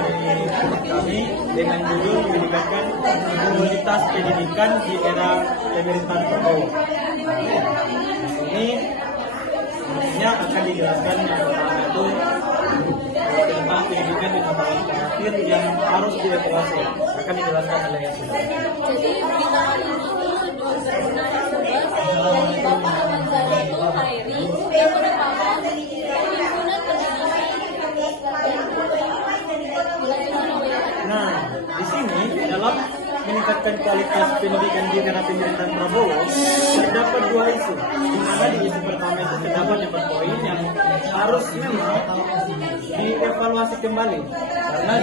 dari kami dengan judul meningkatkan kualitas pendidikan di era pemerintahan Prabowo. Ini sebenarnya akan dijelaskan yang pertama itu tentang pendidikan di tahun terakhir yang harus dievaluasi. Akan dijelaskan oleh Yasin. Jadi di tahun ini 2011 Bapak Amanzara itu Hairi yang merupakan himpunan pendidikan. Nah, di sini dalam meningkatkan kualitas pendidikan di era pemerintahan Prabowo terdapat dua isu. Di mana di isu pertama itu terdapat yang berpoin yang harus memang dievaluasi kembali karena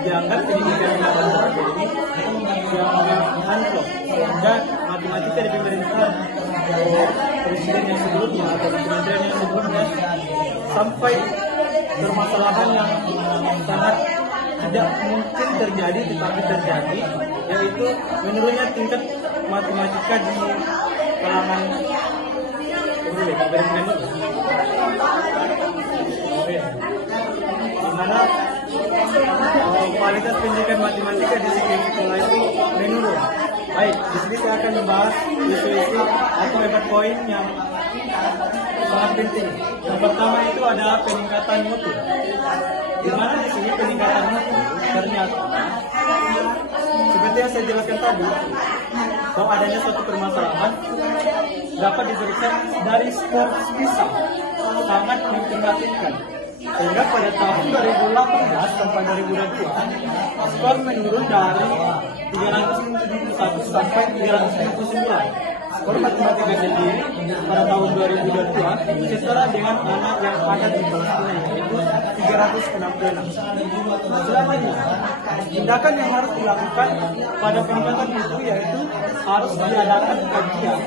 dianggap pendidikan di Prabowo ini yang anjlok sehingga matematika di pemerintahan presiden yang sebelumnya atau kementerian yang sebelumnya sampai permasalahan yang sangat tidak mungkin terjadi tetapi terjadi, yaitu menurunnya tingkat matematika di kalangan di mana kualitas pendidikan matematika di sekolah itu menurun. Baik, di sini saya akan membahas isu-isu atau empat poin yang sangat penting. Yang pertama itu adalah peningkatan mutu. Di mana di sini peningkatan mutu ternyata seperti yang saya jelaskan tadi, bahwa adanya suatu permasalahan dapat diberikan dari skor semisal sangat memprihatinkan. Sehingga pada tahun 2018 sampai 2022 skor menurun dari 371 sampai 359. Skor matematika sendiri pada tahun 2022 setara dengan anak yang ada di kelasnya yaitu 366. Selanjutnya, tindakan yang harus dilakukan pada peningkatan itu yaitu harus diadakan kajian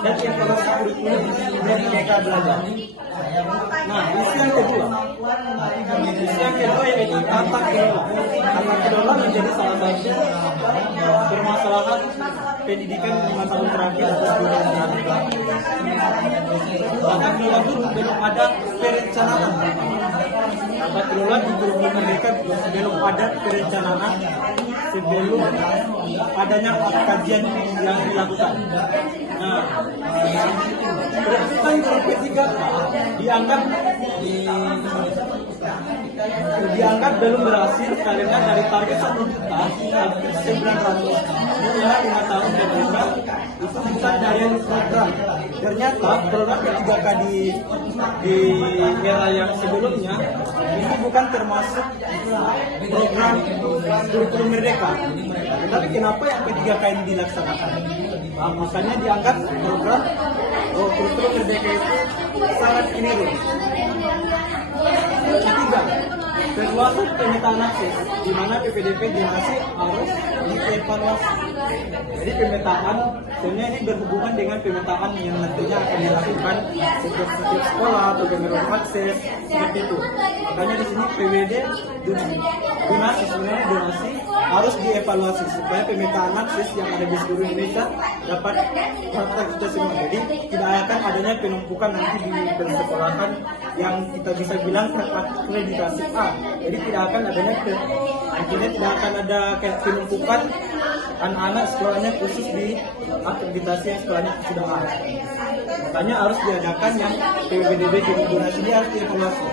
dan evaluasi kurikulum dari mereka belajar. Nah, isu yang kedua yaitu tata kelola. Tata kelola menjadi salah satu permasalahan pendidikan 5 tahun terakhir atau 2 tahun terakhir. Tata kelola itu belum ada perencanaan. Tata kelola di kurikulum mereka belum ada perencanaan sebelum adanya kajian yang dilakukan. Nah, perekrutan guru P3 dianggap belum berhasil karena dari target 1 juta hampir 900 hingga 5 tahun dan juga itu bisa daya program. Ternyata program P3K di era yang sebelumnya ini bukan termasuk program kurikulum merdeka. Tetapi kenapa yang P3K ini dilaksanakan? Nah, makanya dianggap program kurikulum merdeka itu sangat keliru. Ketiga, perluasan pemetaan akses, di mana PPDP zonasi harus dievaluasi. Jadi pemetaan, sebenarnya ini berhubungan dengan pemetaan yang nantinya akan dilakukan setiap sekolah atau pemetaan akses seperti itu. Makanya di sini PWD donasi sebenarnya donasi harus dievaluasi supaya pemetaan akses yang ada di seluruh Indonesia dapat tercapai kita semua. Jadi tidak akan adanya penumpukan nanti di persekolahan yang kita bisa bilang akreditasi A. Jadi tidak akan adanya akhirnya tidak akan ada kayak penumpukan anak-anak sekolahnya khusus di akreditasi yang sekolahnya sudah A. Makanya harus diadakan yang PWDB donasi ini harus dievaluasi.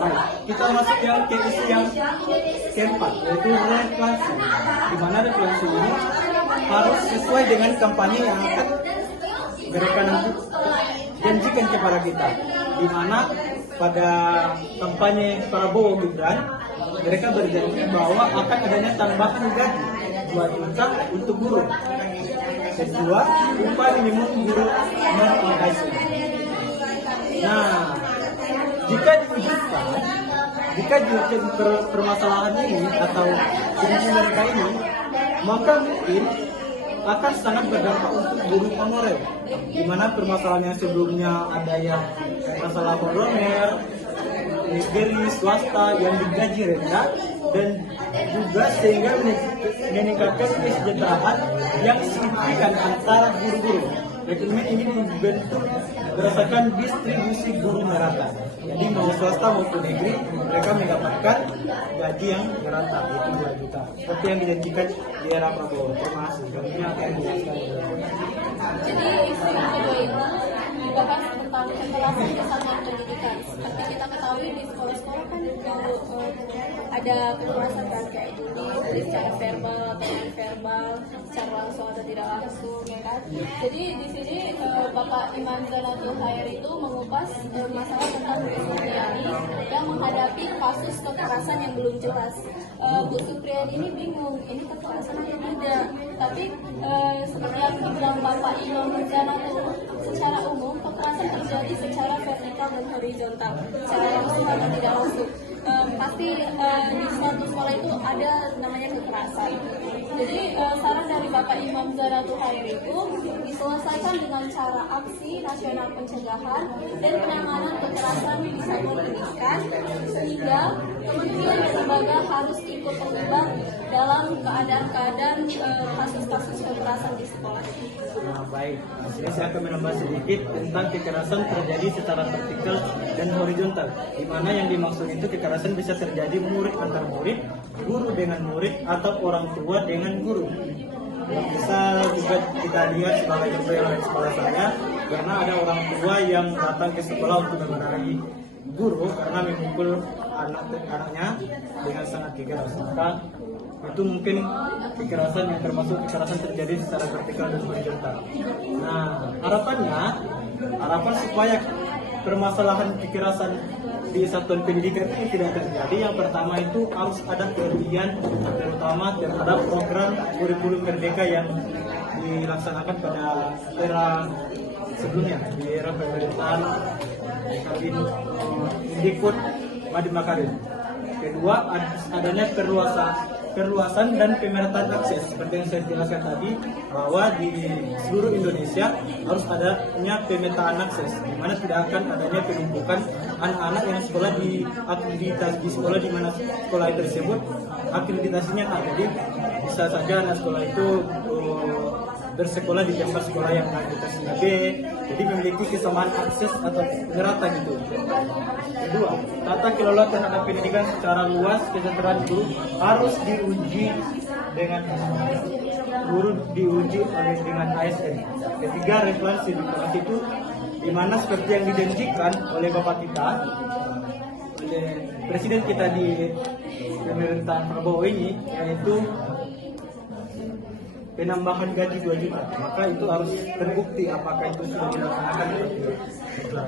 Nah, kita masuk yang ke isu yang keempat yaitu refleksi. Di mana refleksi ini harus sesuai dengan kampanye yang akan mereka nanti janjikan kepada kita. Di mana pada kampanye Prabowo Gibran mereka berjanji bahwa akan adanya tambahan gaji 2 juta untuk guru. Kedua, upah minimum guru non-ASN. Nah, jika diwujudkan permasalahan ini atau kondisi mereka ini, maka mungkin akan sangat berdampak untuk guru honorer, di mana permasalahan yang sebelumnya ada yang masalah honorer, negeri, swasta yang digaji rendah, dan juga sehingga meningkatkan kesejahteraan yang signifikan antara guru-guru. rekrutmen ini dibentuk berdasarkan distribusi guru merata. Jadi mau swasta maupun negeri mereka mendapatkan gaji yang merata, yaitu 2 juta. Seperti yang dijanjikan di era Prabowo. Terima kasih. Kami akan menjelaskan. Jadi isu yang kedua ini dibahas tentang kekerasan di satuan pendidikan. Seperti kita ketahui di sekolah-sekolah kan ada kekerasan kan kayak judi secara verbal atau non verbal, secara langsung atau tidak langsung, ya kan? Jadi di sini Bapak Iman Zanatul Khair itu mengupas masalah tentang Bu Supriyani yang menghadapi kasus kekerasan yang belum jelas. Bu Supriyani ini bingung, ini kekerasan atau tidak? Tapi seperti yang dibilang Bapak Imam Zanatul, secara umum kekerasan terjadi secara vertikal dan horizontal, secara langsung atau tidak langsung. Pasti di suatu sekolah itu ada namanya kekerasan. Jadi saran dari Bapak Imam Zanatul Khair itu diselesaikan dengan cara aksi nasional pencegahan dan penanganan kekerasan di satuan pendidikan, sehingga kementerian dan lembaga harus ikut terlibat dalam keadaan-keadaan kasus-kasus kekerasan di sekolah. Nah, baik. Sini saya akan menambah sedikit tentang kekerasan terjadi secara vertikal dan horizontal. Di mana yang dimaksud itu kekerasan bisa terjadi murid antar murid, guru dengan murid, atau orang tua dengan guru. Yang bisa juga kita lihat sebagai contoh yang ada di sekolah saya, karena ada orang tua yang datang ke sekolah untuk memarahi guru karena memukul anaknya dengan sangat keras. Maka itu mungkin kekerasan yang termasuk kekerasan terjadi secara vertikal dan horizontal. Nah, harapan supaya permasalahan kekerasan di satuan pendidikan ini tidak terjadi, yang pertama itu harus ada keahlian terutama terhadap program kurikulum merdeka yang dilaksanakan pada era sebelumnya, di era pemerintahan Kabin Mendikbud Nadiem Makarim. Kedua, adanya perluasan dan pemerataan akses seperti yang saya jelaskan tadi, bahwa di seluruh Indonesia harus adanya pemetaan akses, di mana tidak akan adanya penumpukan anak-anak yang sekolah di aktivitas di sekolah di mana sekolah tersebut akreditasinya A. Jadi bisa saja anak sekolah itu bersekolah di tempat sekolah yang akreditasinya B, jadi memiliki kesamaan akses atau merata gitu. Kedua, tata kelola terhadap pendidikan secara luas, kesejahteraan guru harus diuji dengan ASN. Ketiga, refleksi di kelas itu, di mana seperti yang dijanjikan oleh Bapak kita, oleh Presiden kita di pemerintahan Prabowo ini, yaitu penambahan gaji 2 juta, maka itu harus terbukti apakah itu sudah dilaksanakan atau tidak.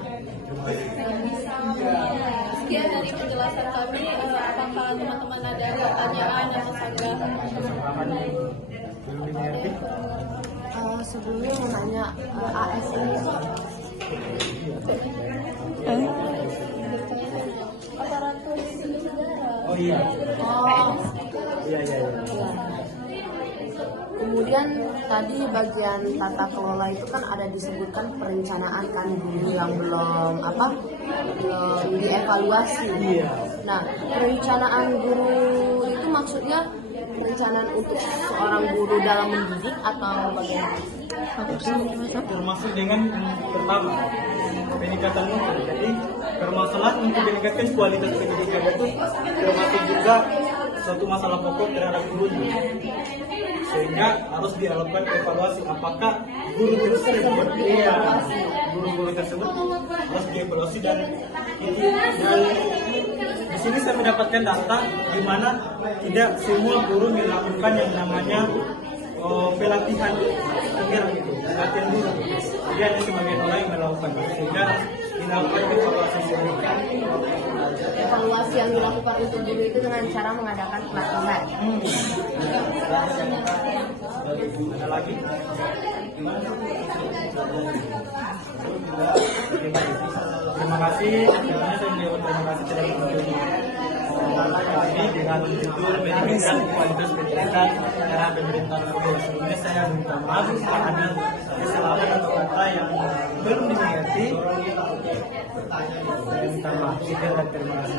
Sekian dari penjelasan kami. Apakah teman-teman ada pertanyaan atau sanggah? Belum dimengerti? Sebelumnya mau nanya ASN itu Aparatur sipil negara. Oh iya. Iya. kemudian tadi bagian tata kelola itu kan ada disebutkan perencanaan kan guru yang belum dievaluasi. Iya. Nah, perencanaan guru itu maksudnya perencanaan untuk seorang guru dalam mendidik atau bagaimana? Termasuk dengan pertama peningkatan mutu. Jadi permasalahan untuk meningkatkan kualitas pendidikan itu termasuk juga suatu masalah pokok terhadap guru, sehingga harus dilakukan evaluasi apakah guru tersebut guru-guru tersebut harus dievaluasi. Dan di sini saya mendapatkan data di mana tidak semua guru melakukan yang namanya pelatihan gitu, pelatihan guru. Jadi ada sebagian orang yang melakukan, sehingga dilakukan evaluasi sedemikian. Evaluasi yang dilakukan untuk guru itu dengan cara mengadakan pelatihan. Ada lagi? Terima kasih. Sebenarnya saya menjawab terima kasih telah menonton kami dengan judul pendidikan kualitas pendidikan era pemerintahan Prabowo. Sebelumnya saya minta maaf jika ada kesalahan atau kata yang belum dimengerti. Saya minta maaf. Sekian dan terima kasih.